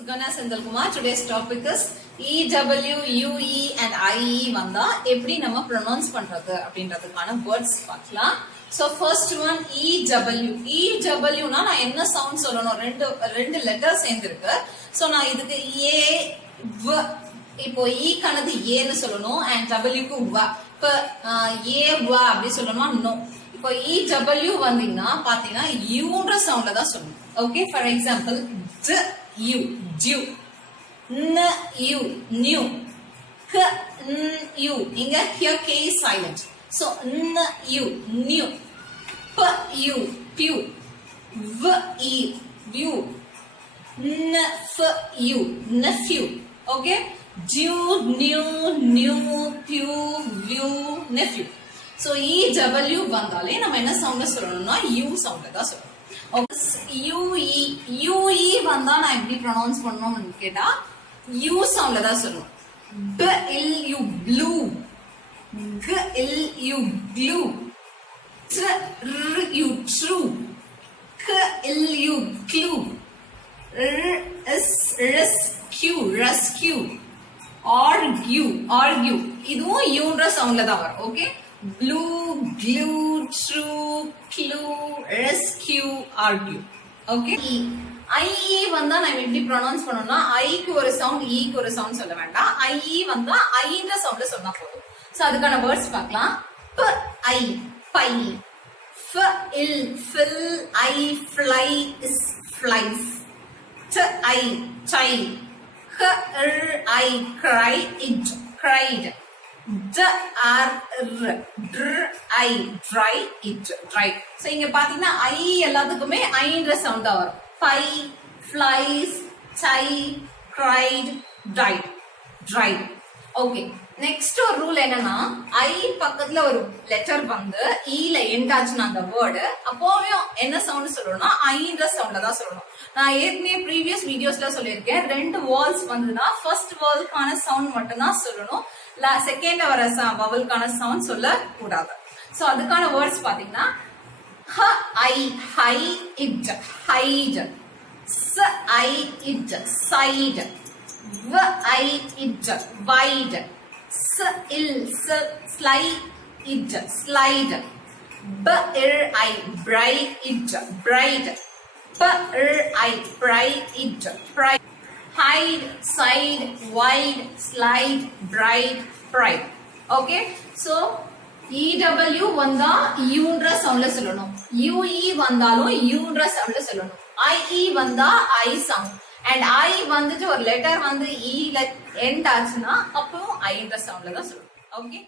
Sugana Senthilkumar. Today's topic is EW, UE and IE வந்தா எப்படி நம்ம pronounce பண்றது அப்படின்றதுக்கான words பார்க்கலாம். So first one EW. EW னா நான் என்ன sound சொல்லணும்? ரெண்டு letters சேர்ந்திருக்கு. So நான் இதுக்கு A V இப்போ E கானது A ன்னு சொல்லணும் and W க்கு W. இப்போ A W அப்படி சொல்லணுமா? No. இப்போ EW வந்தீங்கன்னா பாத்தீங்கன்னா Uன்ற சவுண்ட்ல தான் சொல்லணும். Okay, for example, D U, dew. N U, new. K N U. இங்க here K is silent. So N U, new. P U, pew. V E, view. N F U, nephew. Okay, dew, new, pew, view, nephew. So EW வந்தாலே நம்ம என்ன சவுண்ட்ல சொல்லணும்னா U சவுண்ட்ல தான் சொல்லணும். UE வந்தா நான் எப்படி ப்ரொனவுன்ஸ் பண்ணணும்னு கேட்டா U சவுண்ட்ல தான் சொல்லணும். BLU blue, GLU glue, TRU true, KLU clue, rescue, argue இதுவும் Uன்ற சவுண்ட்ல தான் வரும். Okay, blue, glue, true, clue, rescue, argue. Okay. IE வந்தா நான் எப்படி ப்ரொனவுன்ஸ் பண்ணனும்னா I க்கு ஒரு சவுண்ட் E க்கு ஒரு சவுண்ட் சொல்ல வேண்டாம். IE வந்தா I ன்ற சவுண்ட்ல சொன்னா போதும். சோ அதுக்கான வேர்ட்ஸ் பார்க்கலாம். P I pie, fill fill, I fly is flies, T I tie, I cry it cried, dr I dry it dry. So இங்க பாத்தீங்கன்னா I எல்லாத்துக்குமே I ன்ற சவுண்ட் தான் வரும். Pie, flies, tie, cried, died, dried. Okay. Next ஒரு rule என்னன்னா I பக்கத்துல ஒரு லெட்டர் வந்து E ல எண்ட் ஆச்சுன்னா அந்த வேர்டு அப்போவும் என்ன சவுண்ட் சொல்லணும்னா I ன்ற சவுண்ட்ல தான் சொல்லணும். நான் ஏற்கனவே ப்ரீவியஸ் வீடியோஸ்ல சொல்லியிருக்கேன், ரெண்டு வேர்ட்ஸ் வந்ததுன்னா ஃபர்ஸ்ட் வேர்டுக்கான சவுண்ட் மட்டும் தான் சொல்லணும். செகண்ட் வர வவல்கான சவுண்ட் சொல்ல கூடாது. சோ அதுக்கான வேர்ட்ஸ் பாத்தீங்கன்னா I hide, hide, it, side, it, wide, slide, slide, bright, it, bright, bright, it, bright, hide, side, wide, slide, bright, bright. Okay, so EW வந்தா Uன்ற சவுண்ட்ல சொல்லணும், UE வந்தாலும் Uன்ற சவுண்ட்ல சொல்லணும், IE வந்தா I சவுண்ட் and I வந்துட்டு ஒரு letter வந்து E ல end ஆச்சுன்னா அப்பவும் I ன்ற சவுண்ட்ல தான் சொல்லணும். ஓகே.